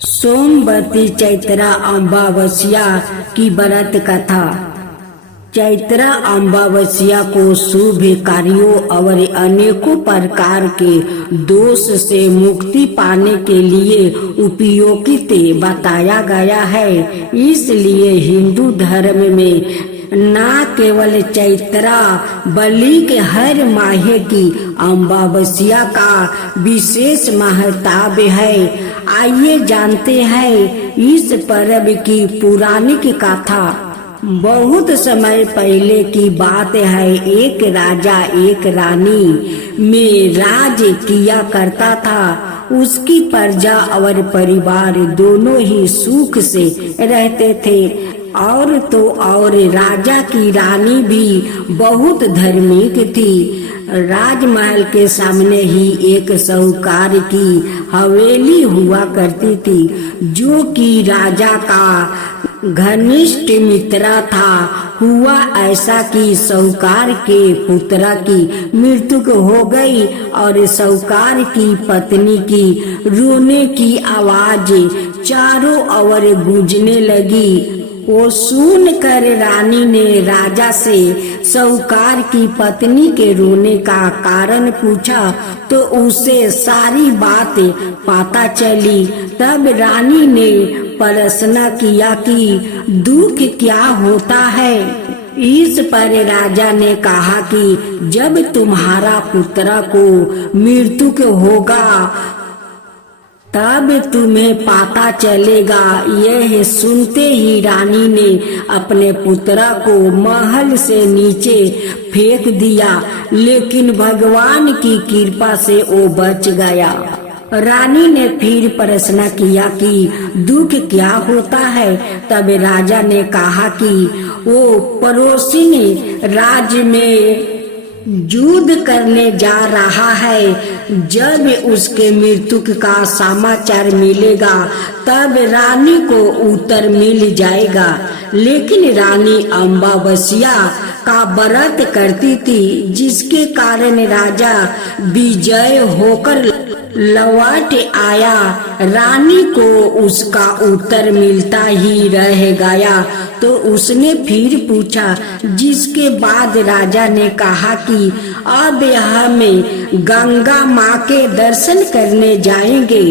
सोमवती चैत्रा अमावस्या की व्रत कथा। चैत्रा अमावस्या को शुभ कार्यों और अनेकों प्रकार के दोष से मुक्ति पाने के लिए उपयोगित बताया गया है। इसलिए हिंदू धर्म में न केवल चैत्रा बल्कि हर माह की अमावस्या का विशेष महत्व है। आइए जानते हैं इस पर्व की पौराणिक कथा। बहुत समय पहले की बात है। एक राजा एक रानी में राज किया करता था। उसकी प्रजा और परिवार दोनों ही सुख से रहते थे। और तो और राजा की रानी भी बहुत धार्मिक थी। राजमहल के सामने ही एक साहूकार की हवेली हुआ करती थी, जो कि राजा का घनिष्ठ मित्र था। हुआ ऐसा कि साहूकार के पुत्र की मृत्यु हो गई और साहूकार की पत्नी की रोने की आवाज चारों ओर गूंजने लगी। वो सुनकर रानी ने राजा से साहूकार की पत्नी के रोने का कारण पूछा, तो उसे सारी बात पता चली। तब रानी ने प्रश्न किया कि दुख क्या होता है। इस पर राजा ने कहा कि जब तुम्हारा पुत्र को मृत्यु होगा तब तुम्हें पता चलेगा। यह सुनते ही रानी ने अपने पुत्र को महल से नीचे फेंक दिया, लेकिन भगवान की कृपा से वो बच गया। रानी ने फिर प्रश्न किया कि दुख क्या होता है। तब राजा ने कहा कि वो पड़ोसी राज्य में युद्ध करने जा रहा है। जब उसके मृत्यु का समाचार मिलेगा तब रानी को उत्तर मिल जाएगा। लेकिन रानी अमावस्या का व्रत करती थी, जिसके कारण राजा विजय होकर लौट आया। रानी को उसका उत्तर मिलता ही रह गया, तो उसने फिर पूछा, जिसके बाद राजा ने कहा कि अब हम गंगा माँ के दर्शन करने जाएंगे।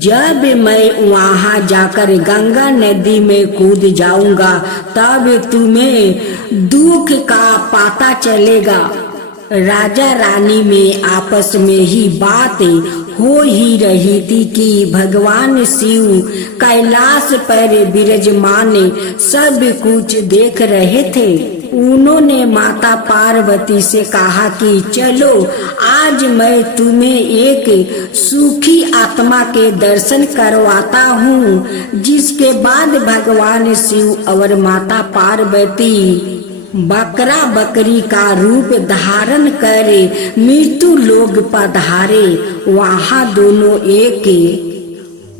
जब मैं वहाँ जाकर गंगा नदी में कूद जाऊंगा तब तुम्हें दुख का पता चलेगा। राजा रानी में आपस में ही बात हो ही रही थी कि भगवान शिव कैलाश पर विराजमान सब कुछ देख रहे थे। उन्होंने माता पार्वती से कहा कि चलो आज मैं तुम्हें एक सुखी आत्मा के दर्शन करवाता हूँ। जिसके बाद भगवान शिव और माता पार्वती बकरा बकरी का रूप धारण कर मृत्यु लोग पधारे। वहाँ दोनों एक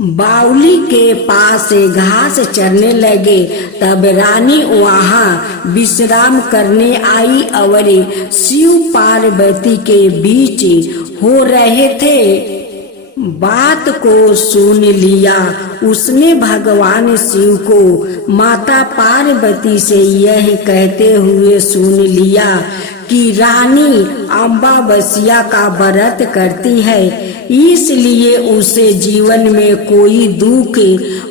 बावली के पास घास चरने लगे। तब रानी वहाँ विश्राम करने आई और शिव पार्वती के बीच हो रहे थे बात को सुन लिया। उसने भगवान शिव को माता पार्वती से यह कहते हुए सुन लिया कि रानी अमावस्या का व्रत करती है, इसलिए उसे जीवन में कोई दुख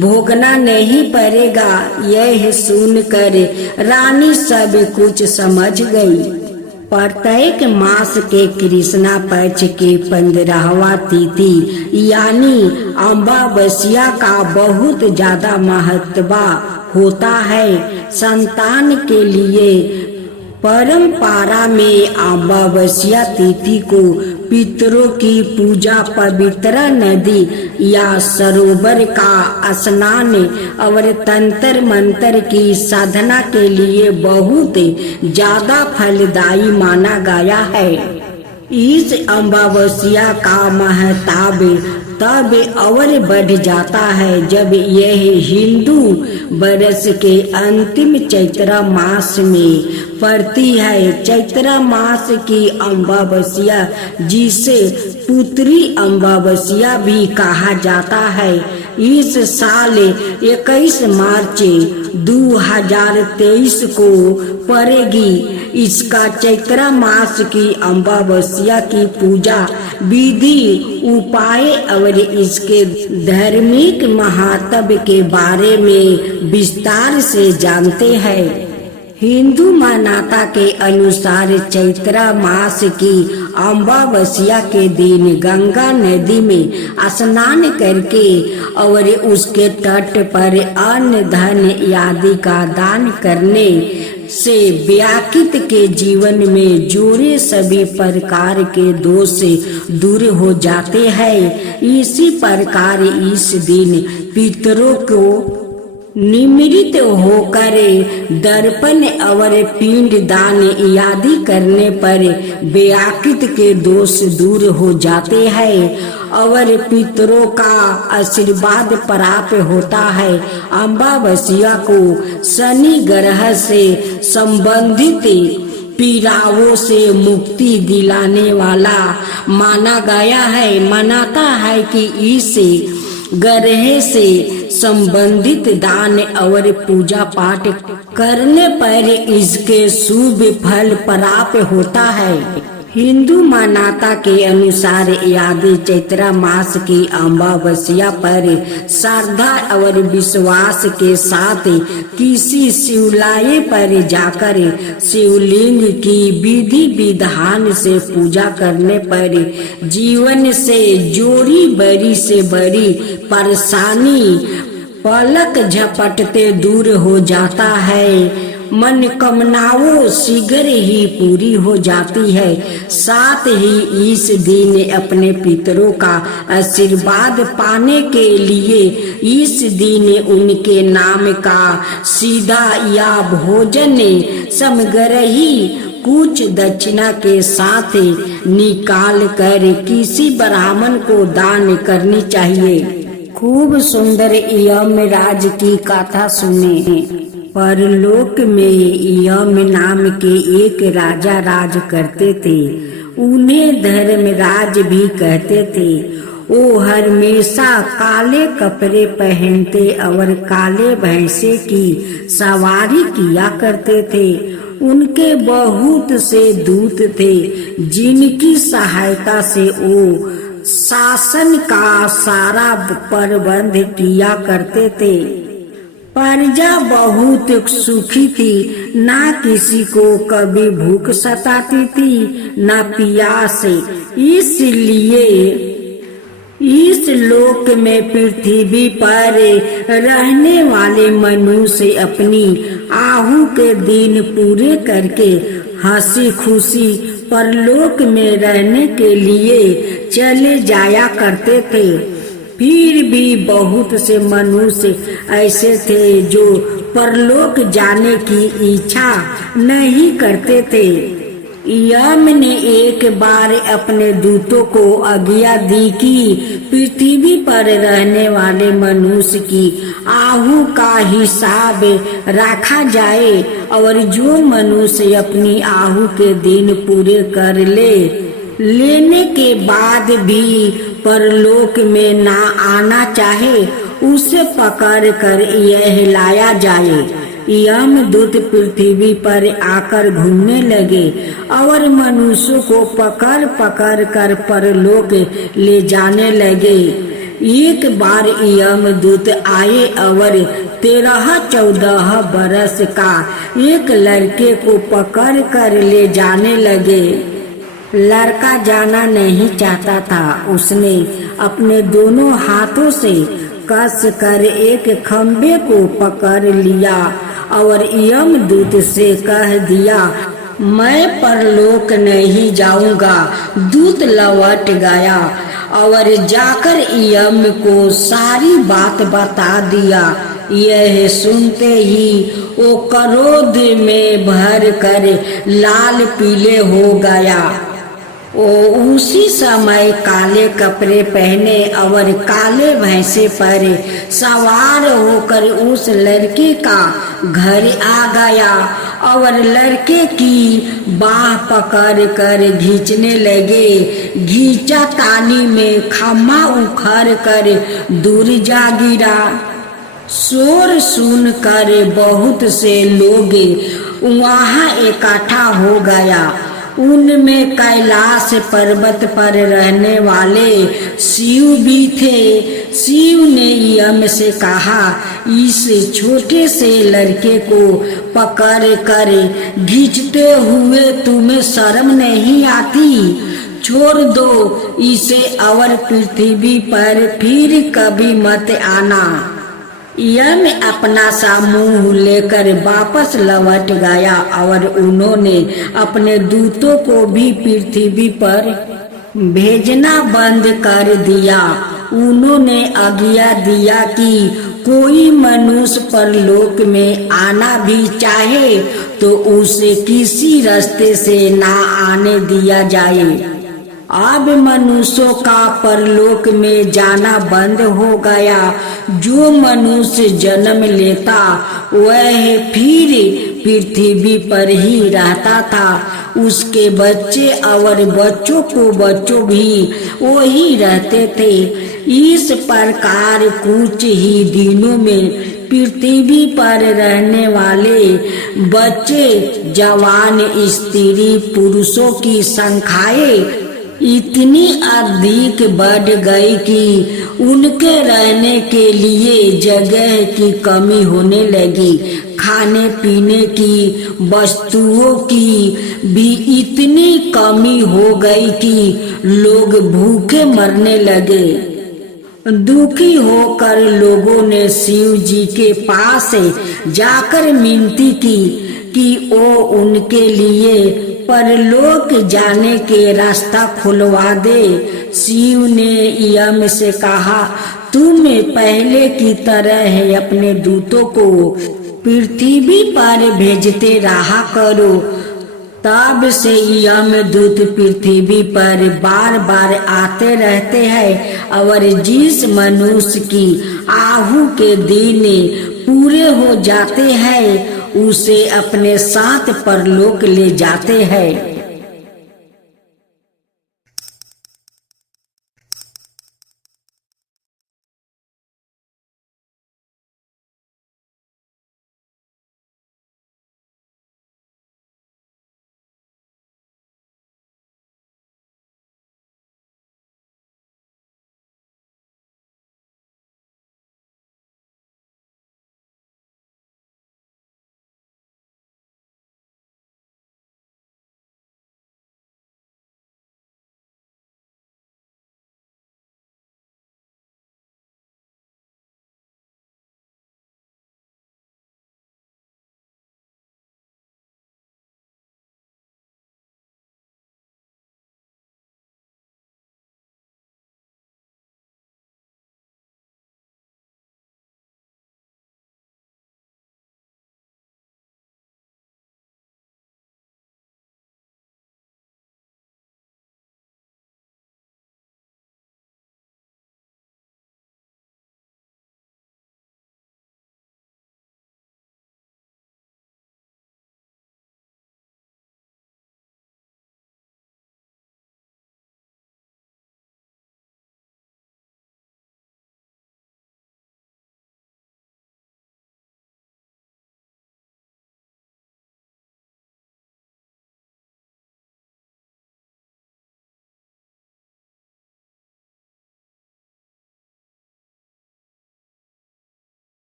भोगना नहीं पड़ेगा। यह सुनकर रानी सब कुछ समझ गई। प्रत्येक मास के कृष्णा पक्ष के 15वां तिथि यानी अमावस्या का बहुत ज्यादा महत्व होता है। संतान के लिए परंपरा में अमावस्या तिथि को पितरों की पूजा, पवित्र नदी या सरोवर का स्नान और तंत्र मंत्र की साधना के लिए बहुत ज्यादा फलदायी माना गया है। इस अमावस्या का महत्व तब और बढ़ जाता है जब यह हिंदू वर्ष के अंतिम चैत्र मास में पड़ती है। चैत्र मास की अमावस्या, जिसे पुत्री अमावस्या भी कहा जाता है, इस साल 21 मार्च 2023 को पड़ेगी। इसका चैत्र मास की अमावस्या की पूजा विधि, उपाय और इसके धार्मिक महात्म्य के बारे में विस्तार से जानते हैं। हिंदू मान्यता के अनुसार चैत्र मास की अमावस्या के दिन गंगा नदी में स्नान करके और उसके तट पर अन्न धन आदि का दान करने से व्याकृत के जीवन में जुड़े सभी प्रकार के दोष दूर हो जाते हैं। इसी प्रकार इस दिन पितरों को निमित्त होकर दर्पण और पिंड दान आदि करने पर व्याकृत के दोष दूर हो जाते हैं और पितरों का आशीर्वाद प्राप्त होता है। अमावस्या को शनि ग्रह से संबंधित पीड़ाओं से मुक्ति दिलाने वाला माना गया है। मानता है कि इस ग्रह से संबंधित दान और पूजा पाठ करने पर इसके शुभ फल प्राप्त होता है। हिंदू मान्यता के अनुसार यदि चैत्र मास की अमावस्या पर श्रद्धा और विश्वास के साथ किसी शिवालय पर जाकर शिवलिंग की विधि विधान से पूजा करने पर जीवन से जोड़ी बड़ी से बड़ी परेशानी पलक झपटते दूर हो जाता है। मनोकामनाओं शीघ्र ही पूरी हो जाती है। साथ ही इस दिन अपने पितरों का आशीर्वाद पाने के लिए इस दिन उनके नाम का सीधा या भोजन समग्र ही कुछ दक्षिणा के साथ निकाल कर किसी ब्राह्मण को दान करनी चाहिए। खूब सुंदर यमराज की कथा सुने। परलोक में यम नाम के एक राजा राज करते थे। उन्हें धर्मराज भी कहते थे। वो हमेशा काले कपड़े पहनते और काले भैंसे की सवारी किया करते थे। उनके बहुत से दूत थे जिनकी सहायता से वो शासन का सारा प्रबंध किया करते थे। प्रजा बहुत सुखी थी, ना किसी को कभी भूख सताती थी ना प्यास। इसलिए इस लोक में पृथ्वी पर रहने वाले मनुष्य अपनी आहु के दिन पूरे करके हंसी खुशी परलोक में रहने के लिए चले जाया करते थे। फिर भी बहुत से मनुष्य ऐसे थे जो परलोक जाने की इच्छा नहीं करते थे। यम ने एक बार अपने दूतों को आज्ञा दी कि पृथ्वी पर रहने वाले मनुष्य की आहु का हिसाब रखा जाए और जो मनुष्य अपनी आहु के दिन पूरे कर लेने के बाद भी परलोक में ना आना चाहे उसे पकड़ कर यह लाया जाए। यमदूत पृथ्वी पर आकर घूमने लगे और मनुष्यों को पकड़ पकड़ कर परलोक ले जाने लगे। एक बार यमदूत आए और 13-14 बरस का एक लड़के को पकड़ कर ले जाने लगे। लड़का जाना नहीं चाहता था। उसने अपने दोनों हाथों से कस कर एक खंभे को पकड़ लिया और यमदूत से कह दिया, मैं परलोक नहीं जाऊंगा। दूत लौट गया और जाकर यम को सारी बात बता दिया। यह सुनते ही वो क्रोध में भर कर लाल पीले हो गया। उसी समय काले कपड़े पहने और काले भैंसे पर सवार होकर उस लड़के का घर आ गया और लड़के की बाह पकड़ कर खींचने लगे। घींचा तानी में खम्मा उखड़ कर दूर जा गिरा। शोर सुनकर बहुत से लोग वहां इकट्ठा हो गया। उनमें कैलाश पर्वत पर रहने वाले शिव भी थे। शिव ने यम से कहा, इस छोटे से लड़के को पकड़ कर खींचते हुए तुम्हें शर्म नहीं आती? छोड़ दो इसे और पृथ्वी पर फिर कभी मत आना। यम अपना सा मुंह लेकर वापस लौट गया और उन्होंने अपने दूतों को भी पृथ्वी पर भेजना बंद कर दिया। उन्होंने आज्ञा दिया कि कोई मनुष्य परलोक में आना भी चाहे तो उसे किसी रास्ते से ना आने दिया जाए। अब मनुष्यों का परलोक में जाना बंद हो गया। जो मनुष्य जन्म लेता वह फिर पृथ्वी पर ही रहता था। उसके बच्चे और बच्चों को बच्चों भी वही रहते थे। इस प्रकार कुछ ही दिनों में पृथ्वी पर रहने वाले बच्चे, जवान, स्त्री, पुरुषों की संख्याएं इतनी अधिक बढ़ गई कि उनके रहने के लिए जगह की कमी होने लगी। खाने पीने की वस्तुओं की भी इतनी कमी हो गई कि लोग भूखे मरने लगे। दुखी होकर लोगों ने शिव जी के पास जाकर विनती की कि वो उनके लिए परलोक जाने के रास्ता खुलवा दे। शिव ने यम से कहा, तुम पहले की तरह अपने दूतों को पृथ्वी पर भेजते रहा करो। तब से यम दूत पृथ्वी पर बार बार आते रहते हैं और जिस मनुष्य की आहू के दिन पूरे हो जाते हैं उसे अपने साथ परलोक ले जाते हैं।